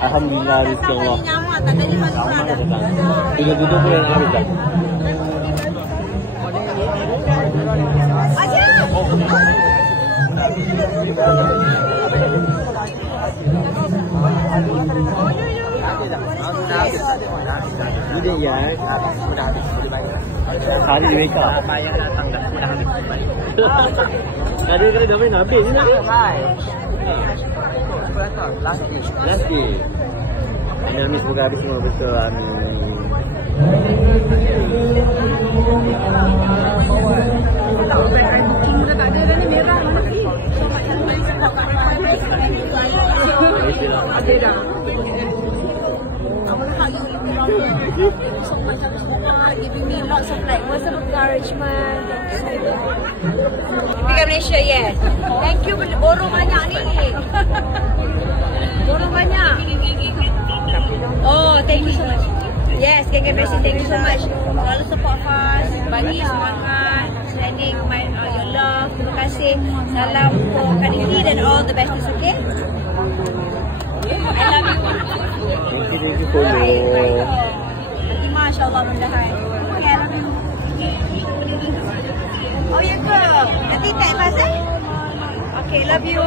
Alhamdulillah, rezeki Allah. Bila duduk boleh nak habis dah. Ini ya, sudah habis boleh bayar. Hari mereka bayar datang dah sudah habis. Ada dah main habis ni tadi. Lagi. Ini Amin semoga habis semua betul Amin. Tak ada dah ni merah lagi. Ada dah. So much giving me lots of like words of encouragement. Pergi Malaysia, yes. Thank you, borong banyak ni. Borong banyak. Oh, thank you so much. Yes, Geng Messi, thank you so much. Selalu support Faz, bagi semangat, sending your love. Terima kasih. Salam untuk Kak Niki dan all the best, okay? I love you. Thank you. Masya Allah, mudah-mudahan. Okay, I love you. Oh, ya ke? Nanti tag Faz, eh? Okay, love you.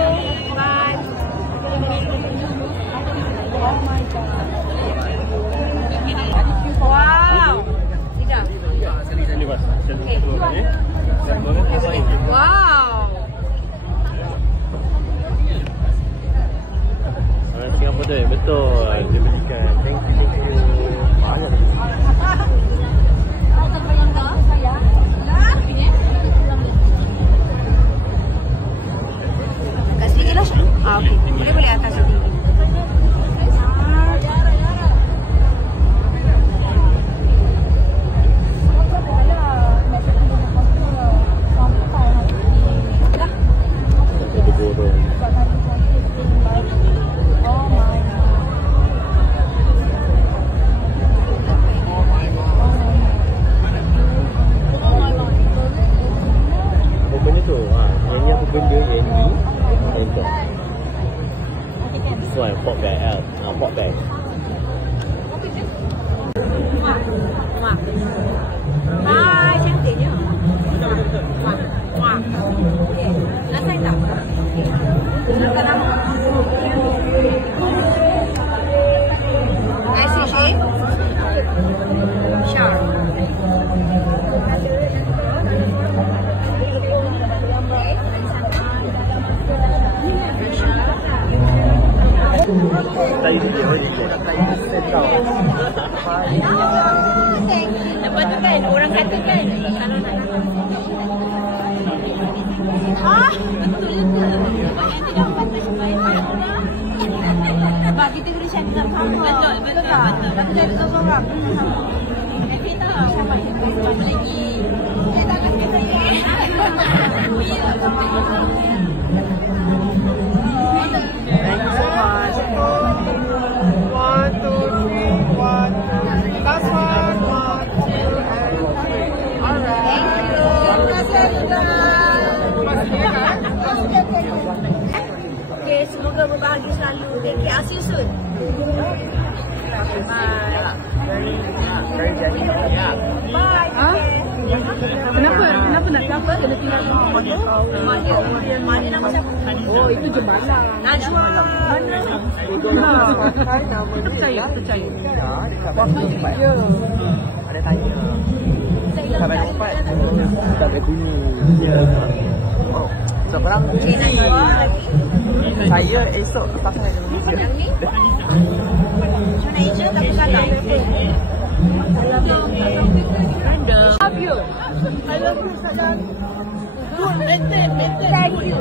Bye. Oh my God. Wow. Tidak. Sini, Faz. Okay. Wow. Orang Singapura tu, betul. Dia belikan. Thank you. Banyak. Kat sini lah. Okay. Boleh atas sini. Pop bag, pop bag. Hai, cantiknya. Wah. Rasanya tak? Makan apa? ICG? Sure. Lepas tu kan, orang kata kan kalau nak betul ke? Sebab yang tidak patut sebaik sebab kita kena cari tak sama. Betul tak? Kita cari seorang. Tapi tak sama apa lagi. Saya tak akan kata ya. Last one. Alright. Okay, semoga berbahagia selalu. Thank you. I'll see you soon. Bye. Bye. Kenapa nak siapa? Kena tinggal sama mak dia nama siapa? Oh, itu Jemala. Najwa. Mana? Percaya. Ada tanya. Sampai dapat. Tak ada bunyi. Oh, seorang saya esok lepas saya ni. Yang ni? Macam Asia tapi salah. Random. Love you. I love you, Sadan. Good, maintain. Thank you.